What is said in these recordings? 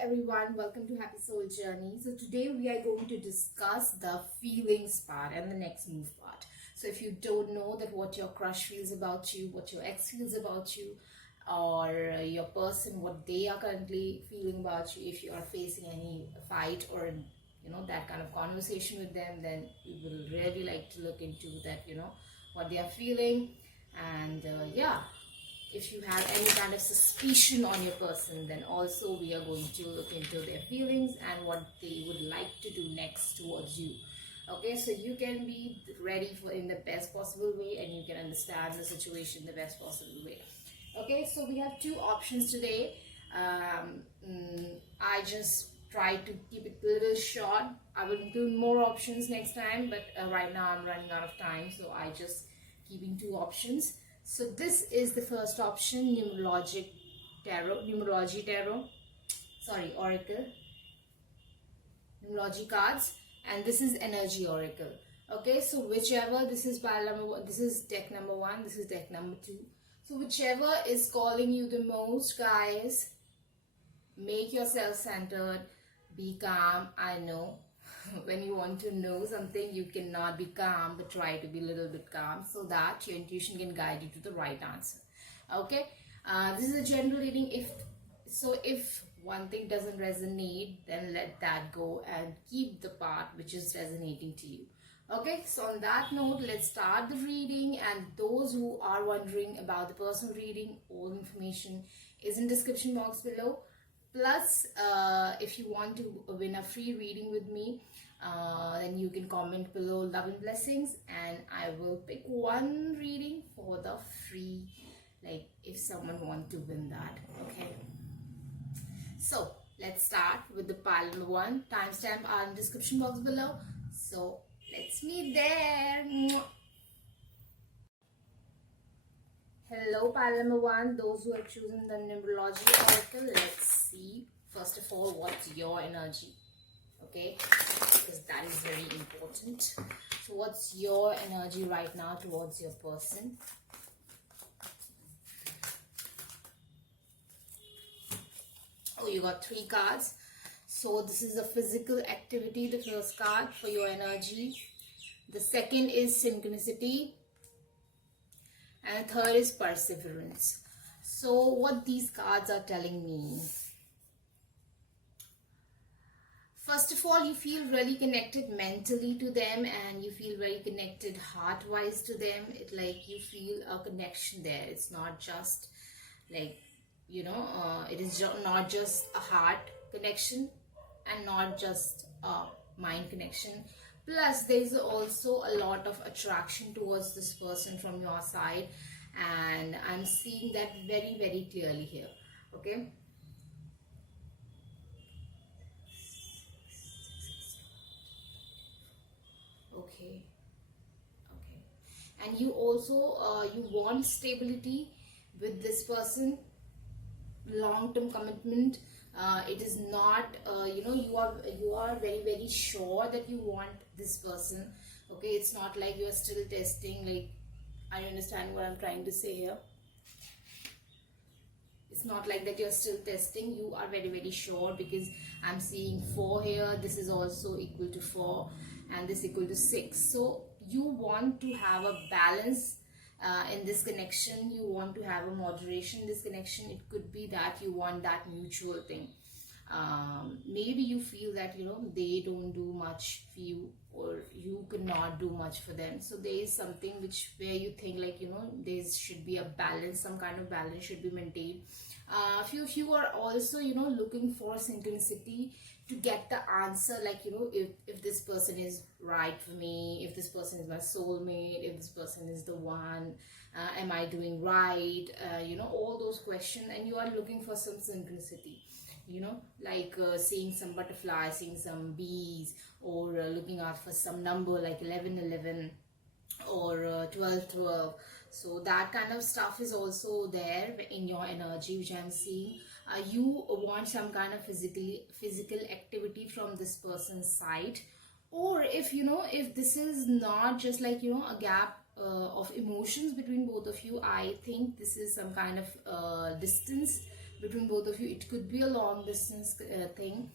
everyone, welcome to Happy Soul Journey. So today we are going to discuss the feelings part and the next move part. So if you don't know that what your crush feels about you, what your ex feels about you, or your person, what they are currently feeling about you, if you are facing any fight or that kind of conversation with them, then we will really like to look into that, what they are feeling. And if you have any kind of suspicion on your person, then also we are going to look into their feelings and what they would like to do next towards you. Okay, so you can be ready for in the best possible way, and you can understand the situation the best possible way. Okay, so we have two options today. I just try to keep it a little short. I will include more options next time, but right now I'm running out of time, so I just keeping two options. So this is the first option, numerology tarot, oracle, numerology cards, and this is energy oracle. Okay, so whichever, this is pile number one, this is deck number one, this is deck number two. So whichever is calling you the most, guys, make yourself centered, be calm. I know when you want to know something, you cannot be calm, but try to be a little bit calm so that your intuition can guide you to the right answer. Okay, this is a general reading. If one thing doesn't resonate, then let that go and keep the part which is resonating to you. Okay, so on that note, let's start the reading. And those who are wondering about the personal reading, all information is in description box below. Plus, if you want to win a free reading with me, then you can comment below love and blessings, and I will pick one reading for the free, like if someone wants to win that. Okay, so let's start with the pile number one. Timestamp are in the description box below, so let's meet there. Hello, pile number one, those who have chosen the numerology oracle. Let's see first of all what's your energy, okay, because that is very important. So what's your energy right now towards your person? Oh, you got three cards. So this is a physical activity, the first card for your energy. The second is synchronicity, and third is perseverance. So what these cards are telling me, first of all, you feel really connected mentally to them, and you feel very connected heart-wise to them. It like you feel a connection there. It's not just like, it is not just a heart connection and not just a mind connection. Plus, there is also a lot of attraction towards this person from your side, and I'm seeing that very, very clearly here. Okay. Okay. And you also you want stability with this person, long-term commitment. It is not you are very, very sure that you want this person. Okay, it's not like you are still testing. Like, I understand what I'm trying to say here. It's not like that you're still testing. You are very, very sure, because I'm seeing 4 here. This is also equal to 4, and this equal to 6. So you want to have a balance in this connection. You want to have a moderation in this connection. It could be that you want that mutual thing. Maybe you feel that they don't do much for you, or you cannot do much for them. So there is something where you think like there should be a balance, some kind of balance should be maintained. Few of you are also looking for synchronicity to get the answer, like if this person is right for me, if this person is my soulmate, if this person is the one, am I doing right, all those questions, and you are looking for some synchronicity, like seeing some butterflies, seeing some bees, or looking out for some number like 1111 or 1212. So that kind of stuff is also there in your energy, which I'm seeing. You want some kind of physical activity from this person's side, or if this is not just like a gap of emotions between both of you, I think this is some kind of distance between both of you. It could be a long distance thing,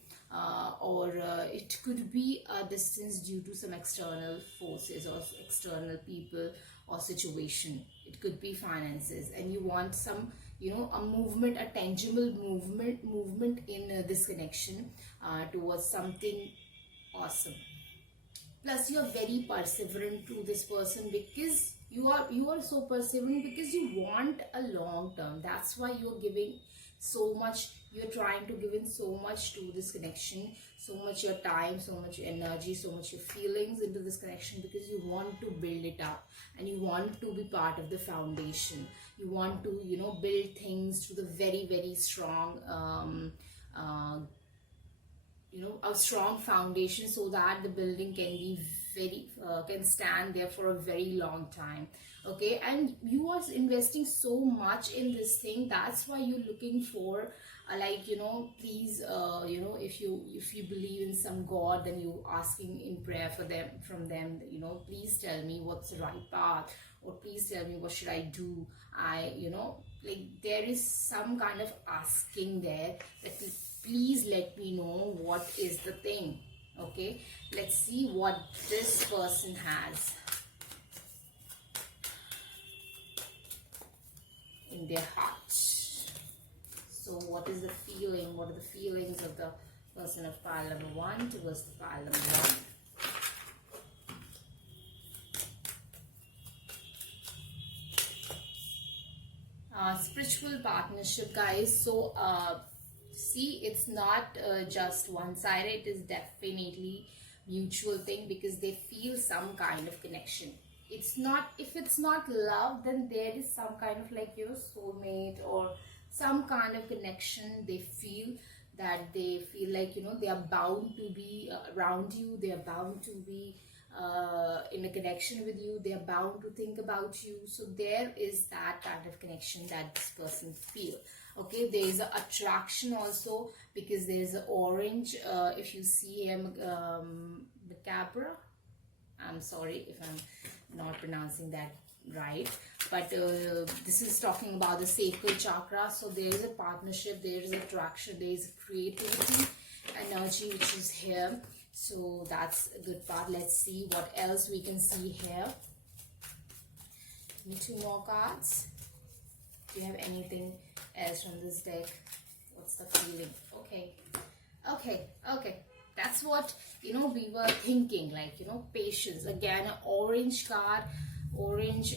or it could be a distance due to some external forces or external people or situation. It could be finances, and you want some, you know, a movement, a tangible movement in this connection towards something awesome. Plus you are very perseverant to this person, because you are so perseverant because you want a long term. That's why you're giving so much, you're trying to give in so much to this connection, so much your time, so much energy, so much your feelings into this connection, because you want to build it up and you want to be part of the foundation. You want to, you know, build things to the very, very strong you know, a strong foundation, so that the building can be very can stand there for a very long time. Okay, and you are investing so much in this thing. That's why you're looking for like, you know, please, you know, if you believe in some god, then you asking in prayer for them, from them, you know, please tell me what's the right path, or please tell me what should I do. I, you know, like there is some kind of asking there, that please let me know what is the thing. Okay, let's see what this person has in their heart. So what is the feeling, what are the feelings of the person of pile number 1 towards the pile number 1? Spiritual partnership, guys. So see, it's not just one-sided. It is definitely mutual thing, because they feel some kind of connection. It's not, if it's not love, then there is some kind of, like, you know, soulmate or some kind of connection. They feel that, they feel like, you know, they are bound to be around you, they are bound to be in a connection with you, they are bound to think about you. So there is that kind of connection that this person feel. Okay, there is an attraction also, because there is an orange, if you see him, the Capra, I'm sorry if I'm not pronouncing that right, but this is talking about the sacral chakra. So there is a partnership, there is attraction, there is creativity energy which is here. So that's a good part. Let's see what else we can see here. Give me 2 more cards. Do you have anything else from this deck? What's the feeling? Okay, that's what, you know, we were thinking, like, you know, patience. Again, an orange card, orange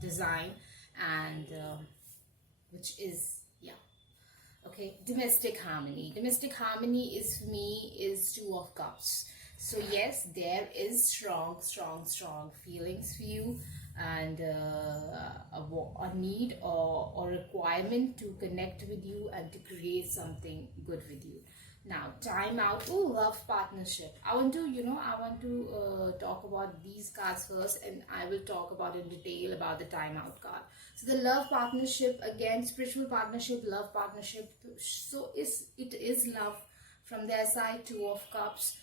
design, and which is, yeah. Okay, domestic harmony. Domestic harmony is, for me, is 2 of cups. So yes, there is strong feelings for you, and a need or requirement to connect with you and to create something good with you. Now, time out. Oh, love partnership. I want to, you know, talk about these cards first, and I will talk about in detail about the time out card. So the love partnership, again, spiritual partnership, love partnership. So it is love from their side, 2 of cups.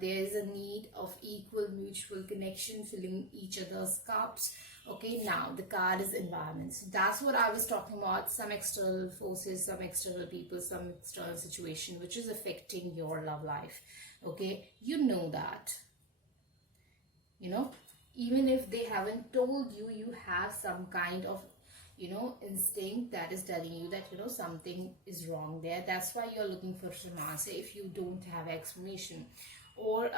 There is a need of equal mutual connection, filling each other's cups. Okay, now the card is environment. So that's what I was talking about. Some external forces, some external people, some external situation which is affecting your love life. Okay, you know that. You know, even if they haven't told you, you have some kind of, you know, instinct that is telling you that, you know, something is wrong there. That's why you're looking for some answer if you don't have explanation. Or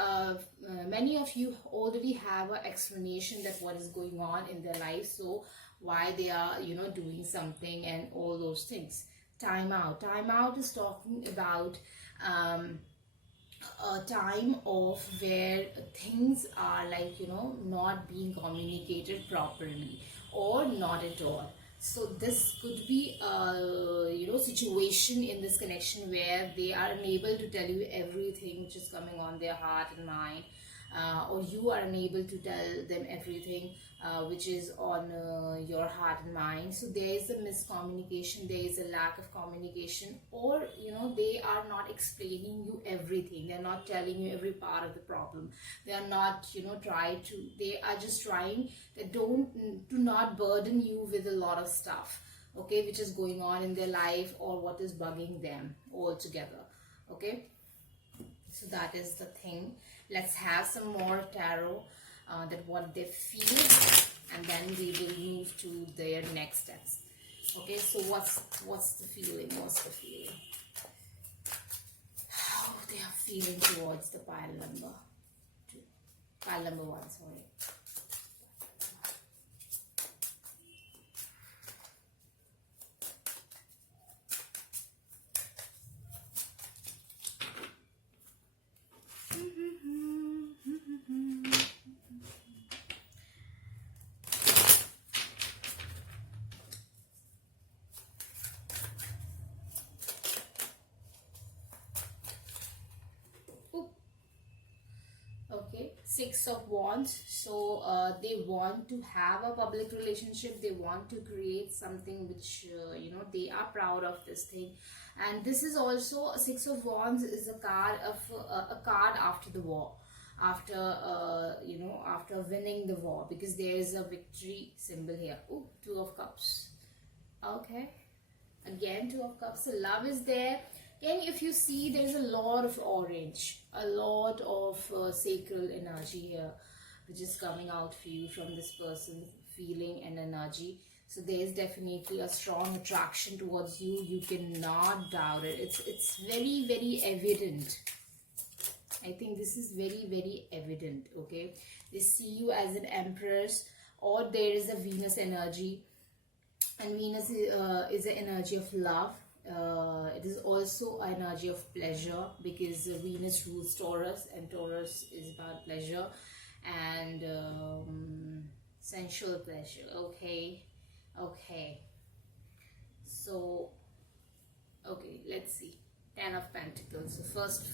many of you already have an explanation that what is going on in their life, so why they are, you know, doing something and all those things. Time out. Time out is talking about a time of where things are, like, you know, not being communicated properly or not at all. So this could be a, you know, situation in this connection where they are unable to tell you everything which is coming on their heart and mind, or you are unable to tell them everything which is on your heart and mind. So there is a miscommunication, there is a lack of communication, or, you know, they are not explaining you everything. They are not telling you every part of the problem. They are not, you know, they are just trying, they don't, to not burden you with a lot of stuff. okay, which is going on in their life or what is bugging them altogether. Okay, so that is the thing. Let's have some more tarot, that what they feel, and then we will move to their next steps. Okay, so what's the feeling? What's the feeling? How they are feeling towards the pile number 2, pile number 1, sorry. Okay, 6 of Wands. So they want to have a public relationship. They want to create something which you know, they are proud of this thing. And this is also a 6 of Wands is a card of a card after the war, after you know, after winning the war, because there is a victory symbol here. Oh, 2 of Cups. Okay, again 2 of Cups. So love is there. And if you see, there's a lot of orange, a lot of sacral energy here, which is coming out for you from this person, feeling and energy. So there's definitely a strong attraction towards you. You cannot doubt it. It's very, very evident. I think this is very, very evident. Okay, they see you as an empress, or there is a Venus energy, and Venus is an energy of love. It is also an energy of pleasure, because Venus rules Taurus, and Taurus is about pleasure and sensual pleasure. Okay, okay, so okay, let's see. 10 of Pentacles. So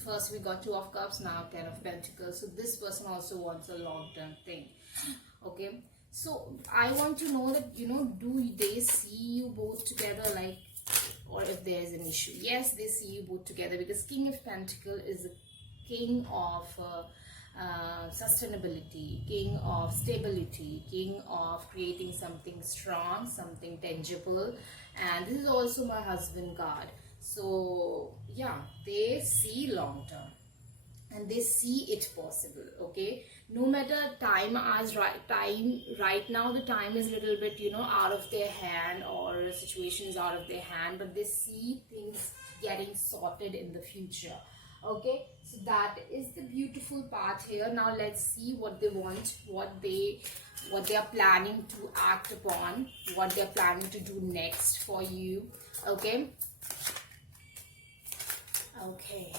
first we got 2 of Cups, now 10 of Pentacles. So this person also wants a long-term thing. Okay, so I want to know that, you know, do they see you both together, like, or if there is an issue? Yes, they see you both together, because King of Pentacles is the king of sustainability, king of stability, king of creating something strong, something tangible. And this is also my husband card. So yeah, they see long term and they see it possible. Okay, no matter time right now, the time is a little bit, you know, out of their hand, or situations out of their hand, but they see things getting sorted in the future. Okay, so that is the beautiful part here. Now let's see what they want, what they are planning to act upon, what they're planning to do next for you. Okay, okay.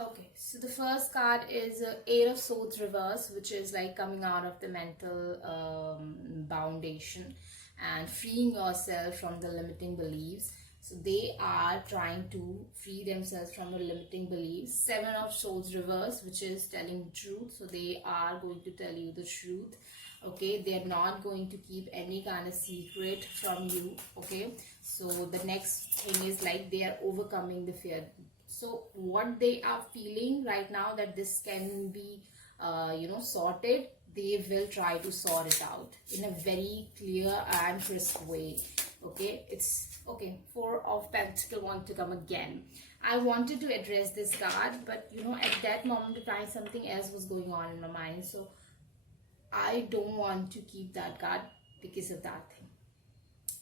Okay, so the first card is Eight of Swords reverse, which is like coming out of the mental foundation and freeing yourself from the limiting beliefs. So they are trying to free themselves from the limiting beliefs. 7 of Swords reverse, which is telling the truth. So they are going to tell you the truth. Okay, they are not going to keep any kind of secret from you. Okay, so the next thing is like they are overcoming the fear. So what they are feeling right now, that this can be you know, sorted, they will try to sort it out in a very clear and crisp way. Okay, it's okay. 4 of Pentacles want to come again. I wanted to address this card, but you know, at that moment of time something else was going on in my mind, so I don't want to keep that card because of that thing.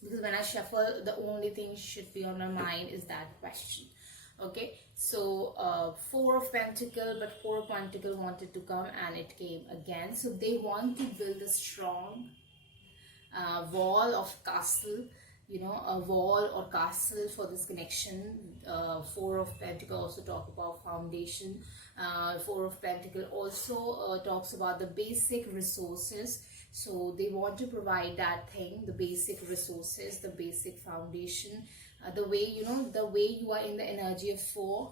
Because when I shuffle, the only thing should be on my mind is that question. Okay, so 4 of Pentacles, but 4 of Pentacles wanted to come and it came again. So they want to build a strong wall of castle, you know, a wall or castle for this connection. 4 of Pentacles also talk about foundation. 4 of Pentacles also talks about the basic resources. So they want to provide that thing, the basic resources, the basic foundation. The way, you know, the way you are in the energy of 4,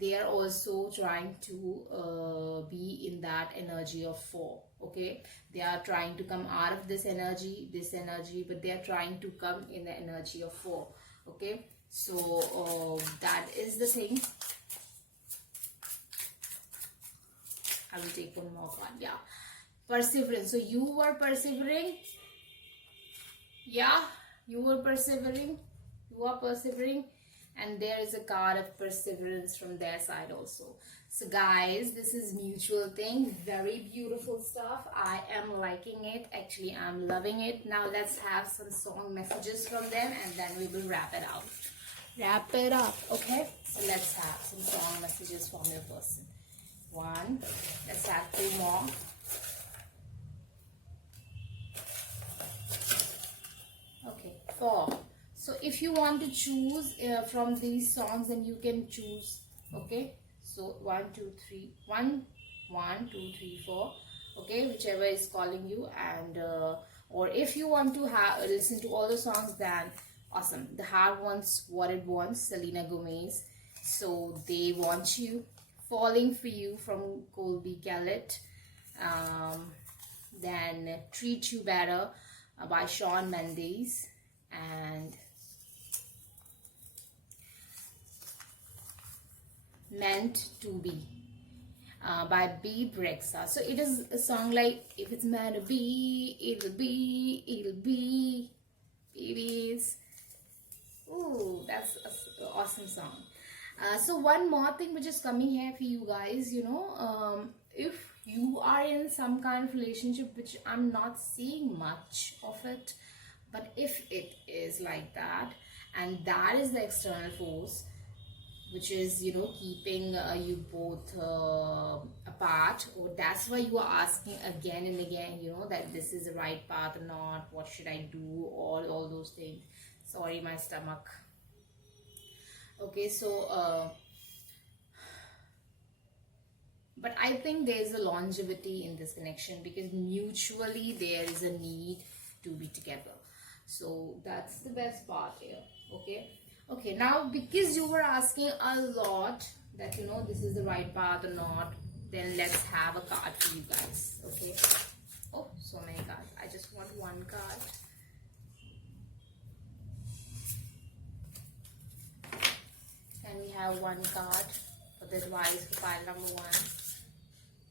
they are also trying to be in that energy of 4. Okay, they are trying to come out of this energy, but they are trying to come in the energy of 4. Okay, so that is the thing. I will take one more card. Yeah, perseverance. So you were persevering. Yeah, you were persevering. You are persevering, and there is a card of perseverance from their side also. So guys, this is mutual thing. Very beautiful stuff. I am liking it. Actually, I'm loving it. Now let's have some song messages from them, and then we will wrap it out. Wrap it up, okay? So let's have some song messages from your person. One. Let's have two more. Okay, four. So if you want to choose from these songs, then you can choose. Okay, so 1 2 3 1 1 2 3 4. Okay, whichever is calling you, and or if you want to have listen to all the songs, then awesome. The Heart Wants What It Wants, Selena Gomez. So they want you. Falling for You from Colby Kellett. Then Treat You Better by Shawn Mendes, and Meant to Be by Bebe Rexha. So it is a song like, if it's meant to be, it'll be, it'll be, babies. Ooh, that's an awesome song. So one more thing which is coming here for you guys, you know, if you are in some kind of relationship, which I'm not seeing much of it, but if it is like that, and that is the external force which is, you know, keeping you both apart, or that's why you are asking again and again, you know, that this is the right path or not, what should I do, all those things. Sorry, my stomach. Okay, so but I think there is a longevity in this connection, because mutually there is a need to be together. So that's the best part here. Okay, now because you were asking a lot that, you know, this is the right path or not, then let's have a card for you guys. Okay, oh, so many cards. I just want one card. And we have one card for the advice for pile number 1.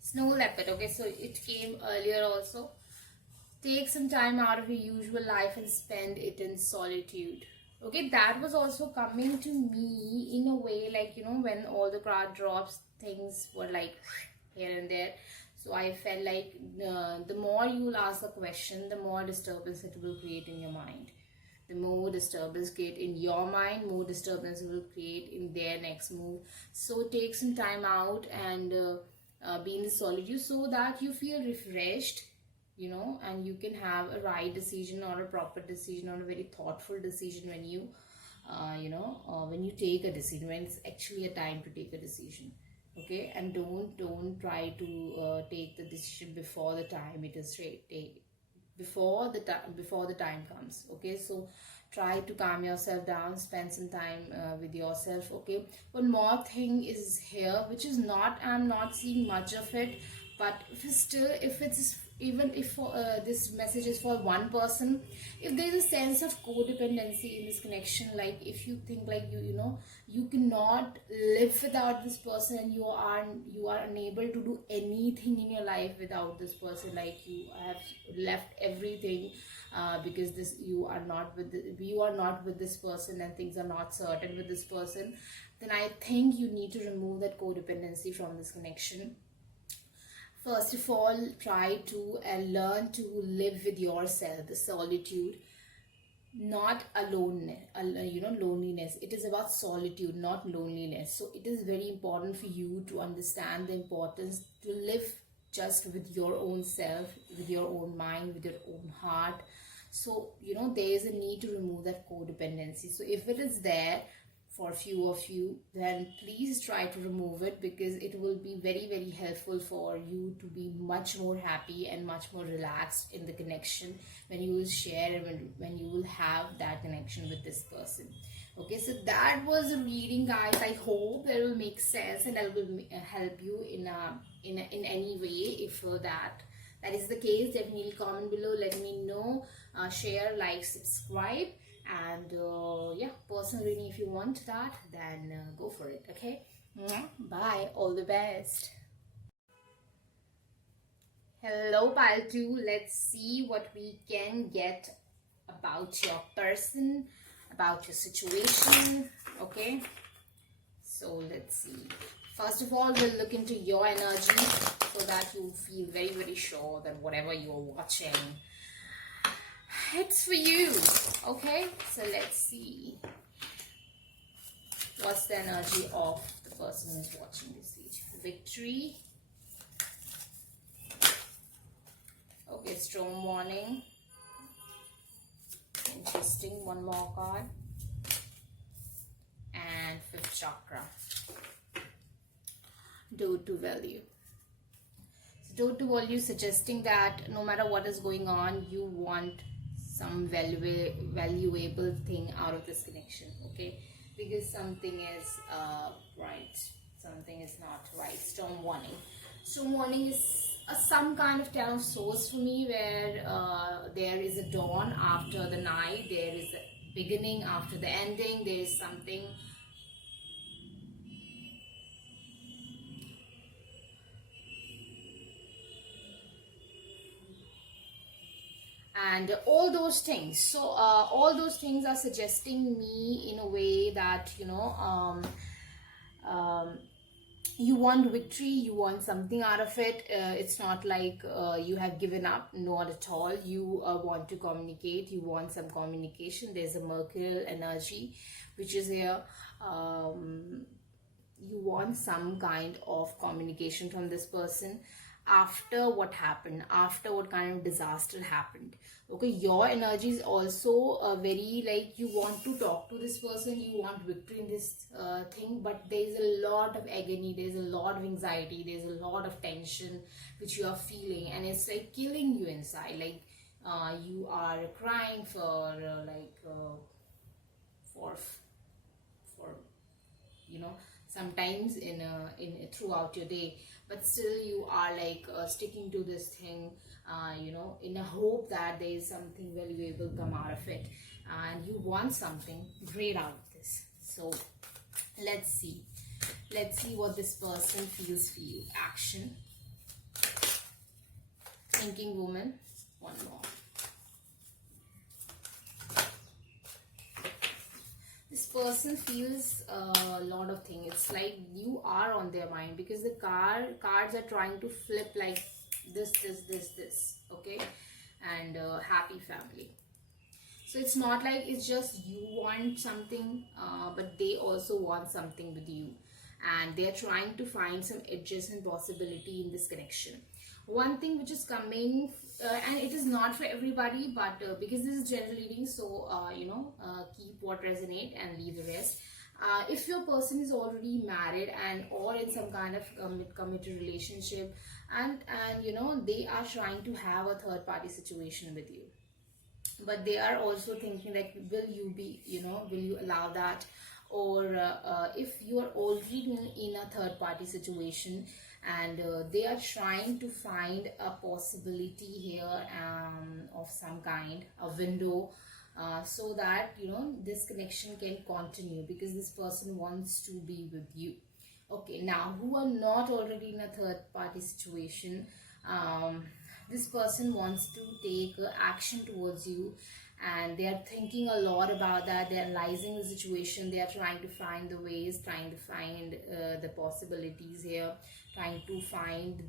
Snow Leopard. Okay, so it came earlier also. Take some time out of your usual life and spend it in solitude. Okay, that was also coming to me in a way, like, you know, when all the card drops, things were like here and there. So I felt like the more you will ask a question, the more disturbance it will create in your mind. The more disturbance create in your mind, more disturbance will create in their next move. So take some time out and be in the solitude, so that you feel refreshed, you know, and you can have a right decision or a proper decision or a very thoughtful decision when you when you take a decision, when it's actually a time to take a decision. Okay, and don't try to take the decision before the time it is right. Before the time comes. Okay, so try to calm yourself down, spend some time with yourself. Okay, one more thing is here, which is not, I'm not seeing much of it, but if it's even if this message is for one person, if there is a sense of codependency in this connection, like if you think like you know you cannot live without this person, and you are unable to do anything in your life without this person, like you have left everything because you are not with this person, and things are not certain with this person, then I think you need to remove that codependency from this connection. First of all, try to learn to live with yourself, the solitude, not alone, loneliness. It is about solitude, not loneliness. So it is very important for you to understand the importance to live just with your own self, with your own mind, with your own heart. So, you know, there is a need to remove that codependency. So if it is there for a few of you, then please try to remove it, because it will be very, very helpful for you to be much more happy and much more relaxed in the connection when you will share and when you will have that connection with this person. Okay, so that was a reading, guys. I hope that will make sense and that will help you in any way. If that is the case, definitely comment below, let me know, share, like, subscribe. And yeah, personal reading, if you want that, then go for it. Okay, bye, all the best. Hello, pile 2. Let's see what we can get about your person, about your situation. Okay, so let's see. First of all, we'll look into your energy so that you feel very sure that whatever you're watching, it's for you. Okay, so let's see what's the energy of the person who's watching this video. Victory. Okay, storm warning. Interesting. One more card. And fifth chakra. Door to value. So door to value suggesting that no matter what is going on, you want some valuable thing out of this connection. Okay, because something is right, something is not right. Storm warning. Storm warning is some kind of tale of source for me, where there is a dawn after the night, there is a beginning after the ending, there is something and all those things. So all those things are suggesting me in a way that you want victory, you want something out of it. It's not like you have given up, not at all. You want to communicate, you want some communication. There's a mercurial energy which is here. You want some kind of communication from this person after what happened, after what kind of disaster happened. Okay, your energy is also very like you want to talk to this person, you want victory in this thing, but there's a lot of agony, there's a lot of anxiety, there's a lot of tension which you are feeling, and it's like killing you inside. Like you are crying for sometimes in throughout your day, but still you are like sticking to this thing, in a hope that there is something valuable come out of it, and you want something great out of this. So let's see what this person feels for you. Action. Thinking woman. One more. This person feels a lot of things. It's like you are on their mind, because the cards are trying to flip like this, okay, and happy family. So it's not like it's just you want something, but they also want something with you, and they're trying to find some adjacent possibility in this connection. One thing which is coming, and it is not for everybody, but because this is general reading, so keep what resonate and leave the rest. If your person is already married and or in some kind of committed relationship, and they are trying to have a third party situation with you, but they are also thinking like, will you allow that, or if you are already in a third party situation, and they are trying to find a possibility here, of some kind, a window, so that this connection can continue, because this person wants to be with you. Okay, now who are not already in a third party situation, this person wants to take action towards you, and they are thinking a lot about that. They are analyzing the situation, they are trying to find the ways, trying to find the possibilities here, trying to find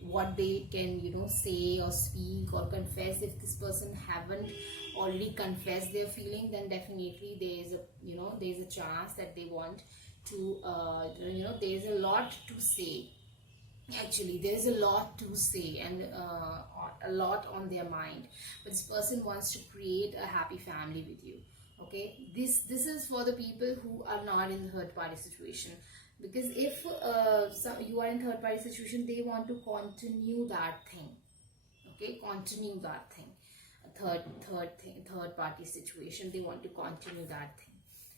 what they can say or speak or confess. If this person haven't already confessed their feeling, then definitely there's a chance that they want to there's a lot to say. Actually, there's a lot to say, and a lot on their mind, but this person wants to create a happy family with you. Okay, this is for the people who are not in the third party situation, because if you are in third party situation, they want to continue that thing. Okay, continue that thing. Third party situation, they want to continue that thing.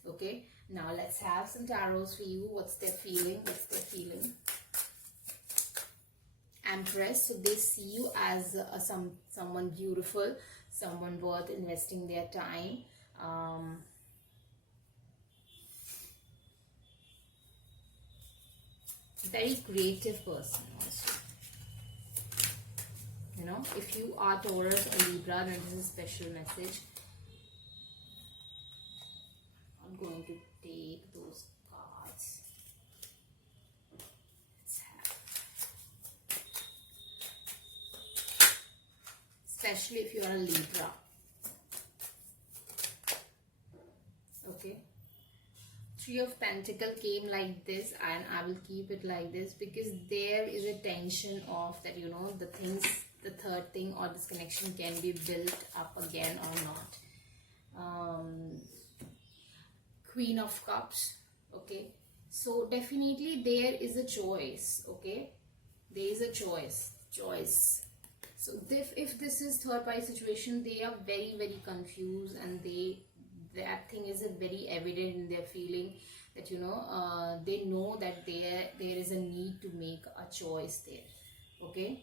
Okay, now let's have some tarots for you. What's their feeling? Empress. So they see you as someone beautiful, someone worth investing their time. Very creative person also. You know, if you are Taurus or Libra, then this is a special message. I'm going to take those cards. Let's have. Especially if you are a Libra. Okay. Three of Pentacles came like this, and I will keep it like this because there is a tension of that, you know, the things, the third thing or this connection can be built up again or not. Queen of Cups. Okay, so definitely there is a choice. Okay, there is a choice. So if this is third party situation, they are very confused, and that thing is very evident in their feeling that, you know, they know that there is a need to make a choice there. Okay,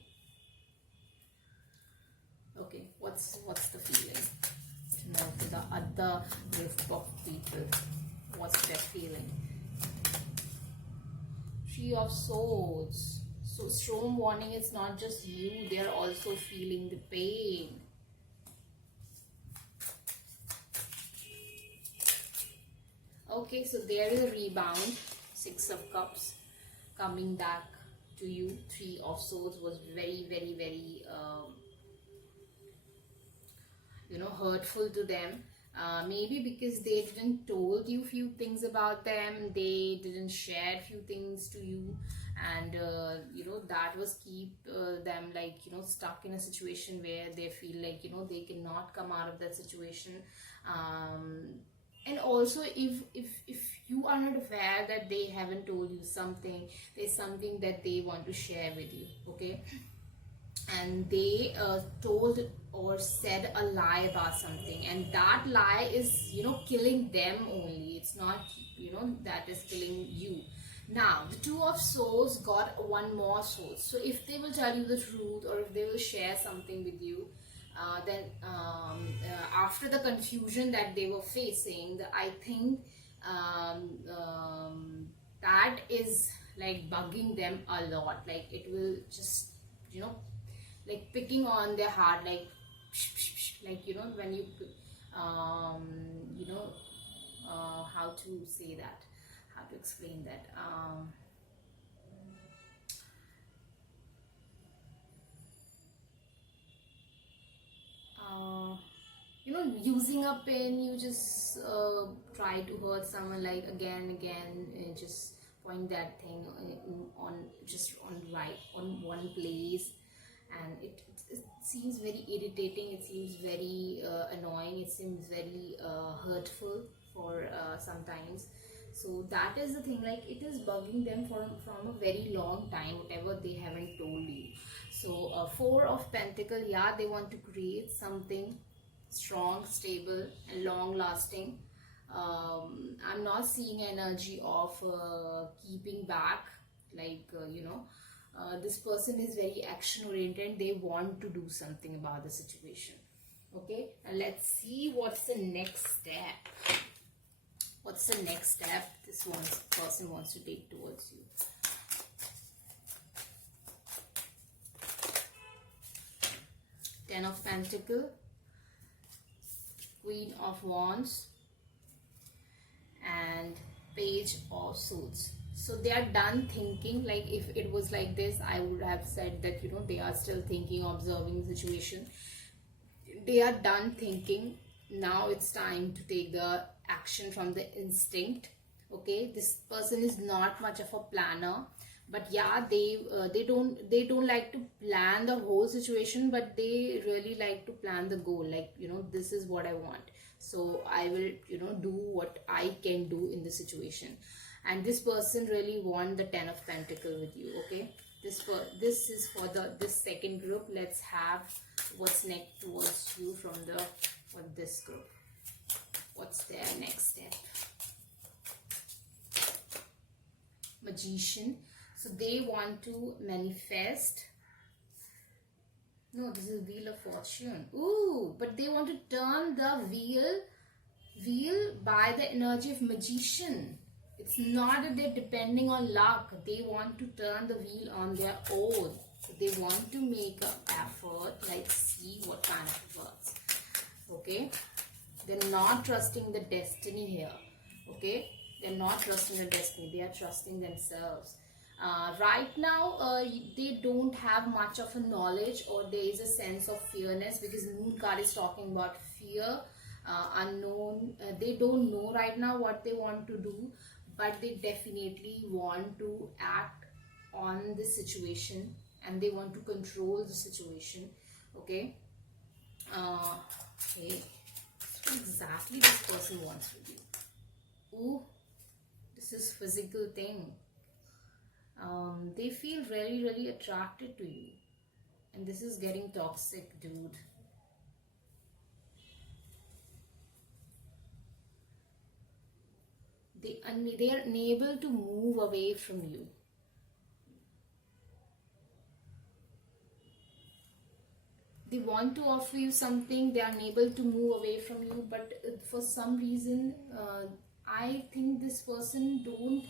what's the feeling? Now to the other group of people, what's their feeling? Three of Swords. So strong warning, it's not just you, they are also feeling the pain. Okay, so there is a rebound. Six of Cups coming back to you. Three of Swords was very you know, hurtful to them. Maybe because they didn't told you few things about them, they didn't share few things to you, and you know, that was keep them like, you know, stuck in a situation where they feel like, you know, they cannot come out of that situation. And also if you are not aware that they haven't told you something, there's something that they want to share with you. Okay, and they told or said a lie about something, and that lie is, you know, killing them only. It's not, you know, that is killing you. Now the Two of Swords got one more sword. So if they will tell you the truth, or if they will share something with you, then after the confusion that they were facing, I think that is like bugging them a lot. Like it will just, you know, like picking on their heart, like you know, when you you know, how to say that, how to explain that, you know, using a pen, you just try to hurt someone, like again, just point that thing on just on right on one place, and it seems very irritating, it seems very annoying, it seems very hurtful for sometimes. So that is the thing, like it is bugging them from a very long time, whatever they haven't told you. So Four of Pentacles, yeah, they want to create something strong, stable and long lasting. I'm not seeing energy of keeping back, like you know, this person is very action oriented, they want to do something about the situation. Okay, and let's see what's the next step. What's the next step this person wants to take towards you? Ten of Pentacles, Queen of Wands, and Page of Swords. So they are done thinking. Like if it was like this, I would have said that, you know, they are still thinking, observing the situation. They are done thinking. Now it's time to take the action from the instinct. Okay, this person is not much of a planner, but yeah, they don't like to plan the whole situation, but they really like to plan the goal. Like, you know, this is what I want, so I will, you know, do what I can do in the situation. And this person really want the Ten of Pentacles with you. Okay, this is for this second group. Let's have what's next towards you for this group. What's their next step? Magician. So they want to manifest. No, this is Wheel of Fortune. Ooh, but they want to turn the wheel by the energy of Magician. It's not that they're depending on luck. They want to turn the wheel on their own. So they want to make an effort, like see what kind of efforts. Okay, they're not trusting the destiny here. Okay, they're not trusting the destiny, they are trusting themselves. Right now, they don't have much of a knowledge, or there is a sense of fearness, because moon card is talking about fear, unknown. They don't know right now what they want to do, but they definitely want to act on the situation, and they want to control the situation. Okay. Okay, what exactly this person wants from you? Ooh, this is physical thing. They feel really, really attracted to you, and this is getting toxic, dude. They are unable to move away from you. They want to offer you something, they are unable to move away from you, but for some reason, I think this person don't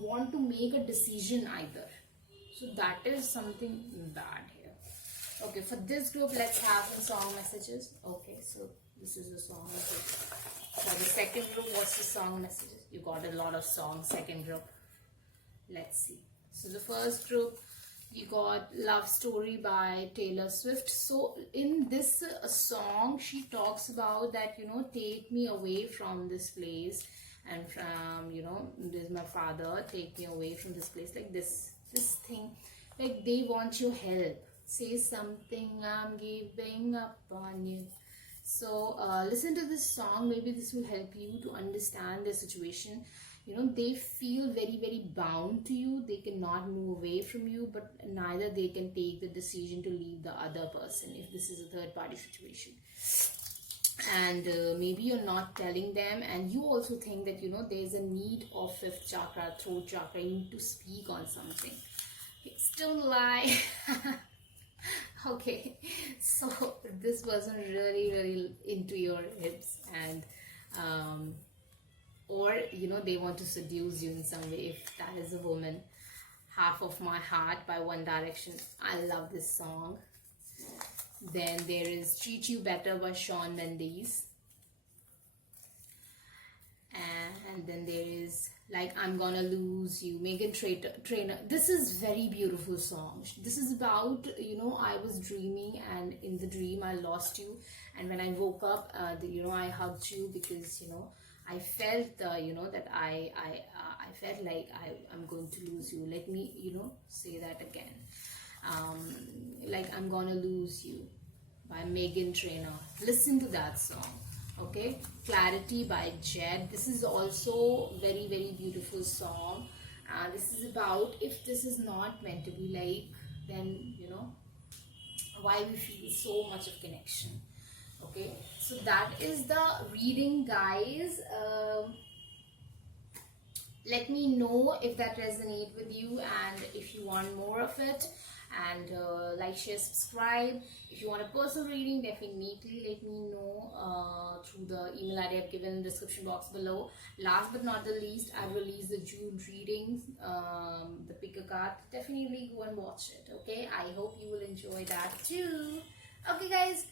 want to make a decision either. So that is something bad here. Okay, for this group, let's have some song messages. Okay, so this is the song message. For the second group, what's the song messages? You got a lot of songs, second group. Let's see. So the first group, you got Love Story by Taylor Swift. So in this song, she talks about that, take me away from this place, and from, this is my father, take me away from this place, like this thing, like they want your help. Say something, I'm giving up on you. So listen to this song, maybe this will help you to understand the situation. They feel very, very bound to you, they cannot move away from you, but neither they can take the decision to leave the other person if this is a third party situation. And maybe you're not telling them, and you also think that there's a need of fifth chakra, throat chakra, you need to speak on something. Still lie. Okay, so this wasn't really, really into your hips, and or they want to seduce you in some way. If that is a woman, Half of My Heart by One Direction, I love this song. Then there is Treat You Better by Shawn Mendes, and then there is Like I'm Gonna Lose You, Meghan Trainor. This is very beautiful song. This is about, I was dreaming, and in the dream I lost you, and when I woke up, I hugged you, because I felt that I felt like I'm going to lose you. Let me say that again. Like I'm Gonna Lose You by Meghan Trainor. Listen to that song. Okay, Clarity by Jed. This is also very, very beautiful song. This is about, if this is not meant to be, like, then why we feel so much of connection. Okay, so that is the reading, guys. Let me know if that resonates with you, and if you want more of it. And like, share, subscribe. If you want a personal reading, definitely let me know through the email ID I've given in the description box below. Last but not the least, I've released the June readings, the pick a card. Definitely go and watch it. Okay, I hope you will enjoy that too. Okay guys,